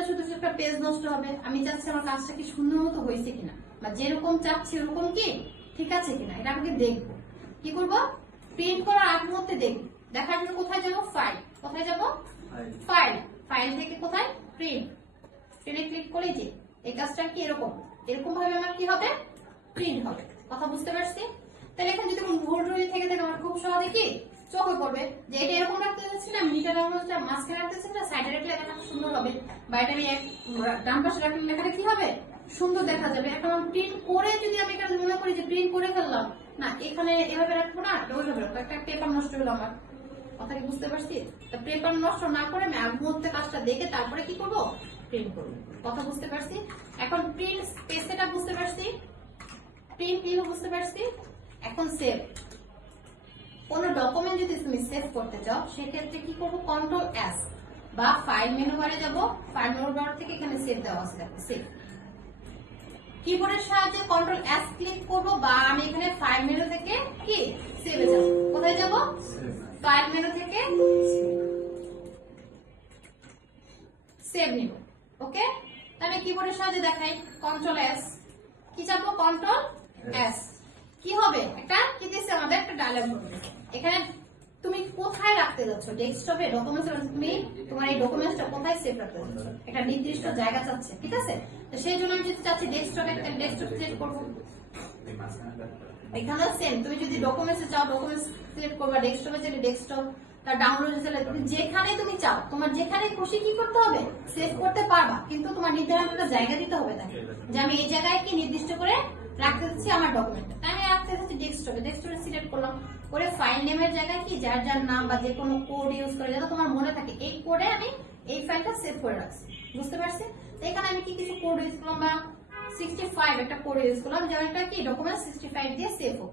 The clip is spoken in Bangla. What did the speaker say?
করলে শুধু একটা পেজ নষ্ট হবে। আমি চাচ্ছি আমার কাজটা কি সুন্দর মতো হয়েছে কিনা, বা যেরকম চাচ্ছি ওরকম কি ঠিক আছে কিনা, এটা আমাকে দেখবো। কি করবো? প্রিন্ট করার আগ মুহূর্তে দেখবো। দেখার জন্য কোথায় যাবো? ফাইল। কোথায় যাবো? ফাইল। ফাইল থেকে কোথায়? প্রিন্ট। প্রিন্টে ক্লিক করে যে এই কাজটা কি এরকম এরকম ভাবে আমার কি হবে? প্রিন্ট হবে। কথা বুঝতে পারছি? তাহলে এখন যদি ভুল রয়ে থেকে থাকে আমার খুব সহজে কি চোখে পড়বে যে এটা এরকম রাখতে যাচ্ছি না, মিটার আঙুলটা মাঝখানে রাখতে যাচ্ছি না, সাইডে রাখলে লেখাটা সুন্দর হবে, বা এটা আমি ডান পাশে রাখলে লেখাটা কি হবে? সুন্দর দেখা যাবে। এখন প্রিন্ট করে যদি আমি এটা মনে করি যে প্রিন্ট করে ফেললাম, না এখানে এভাবে রাখবো না, ওইভাবে রাখবো, একটা পেপার নষ্ট হলো আমার। কথা কি বুঝতে পারছি? পেপার নষ্ট না করে আমি আগ মুহূর্তে কাজটা দেখে তারপরে কি করবো? প্রিন্ট করবো। কথা বুঝতে পারছি? এখন প্রিন্ট স্পেসটা বুঝতে পারছি, প্রিন্ট কি বুঝতে পারছি। এখন সেভ। কোন ডকুমেন্ট যদি তুমি সেভ করতে চাও সেক্ষেত্রে কি করবো? কন্ট্রোল এস, বা ফাইল মেনু বারে যাবো, ফাইল মেনু বার থেকে এখানে সেভ দেওয়া আছে, সেভ। কিবোর্ডের সাহায্যে কন্ট্রোল এস ক্লিক করবো, বা আমি এখানে ফাইল মেনু থেকে কি সেভে যাবো। কোথায় যাবো? ফাইল মেনু থেকে সেভ নিব। ওকে, তাহলে কিবোর্ডের সাহায্যে দেখাই কন্ট্রোল এস, কি চাপবো? Control S. কি হবে? একটা কি দিচ্ছে আমাদের? একটা ডায়লগ হবে। এখানে তুমি কোথায় রাখতে যাচ্ছ? ডেস্কটপে ডকুমেন্টস, তুমি তোমার এই ডকুমেন্টসটা কোথায় সেভ রাখতে যাচ্ছ? একটা নির্দিষ্ট জায়গা চাচ্ছে, ঠিক আছে? তো সেই জন্য আমি যদি চাচ্ছি ডেস্কটপে, তাহলে ডেস্কটপ সিলেক্ট করবো। এখানে সেম, তুমি যদি ডকুমেন্টসে চাও ডকুমেন্টস সিলেক্ট করবা, ডেস্কটপে চাইলে ডেস্কটপ, তার ডাউনলোডে চাইলে তুমি যেখানে তুমি চাও, তোমার যেখানে খুশি কি করতে হবে? সেভ করতে পারবা, কিন্তু তোমার নির্ধারিত একটা জায়গা দিতে হবে তাকে, যে আমি এই জায়গায় কি নির্দিষ্ট করে রাখতে চাচ্ছি আমার ডকুমেন্ট। আমি রাখতে চাচ্ছি ডেস্কটপে, ডেস্কটপে সিলেক্ট করলাম করে ফাইল নেমের জায়গায় কি যার যার নাম বা যে কোনো কোড ইউজ করে যাতে তোমার মনে থাকে, এই কোডে আমি এই ফাইলটা সেভ করে রাখছি। বুঝতে পারছি? তো এখানে আমি কি কিছু কোড ইউজ করলাম, বা 65 একটা কোড ইউজ করলাম, যেমন একটা কি ডকুমেন্ট 65 দিয়ে সেভ হোক।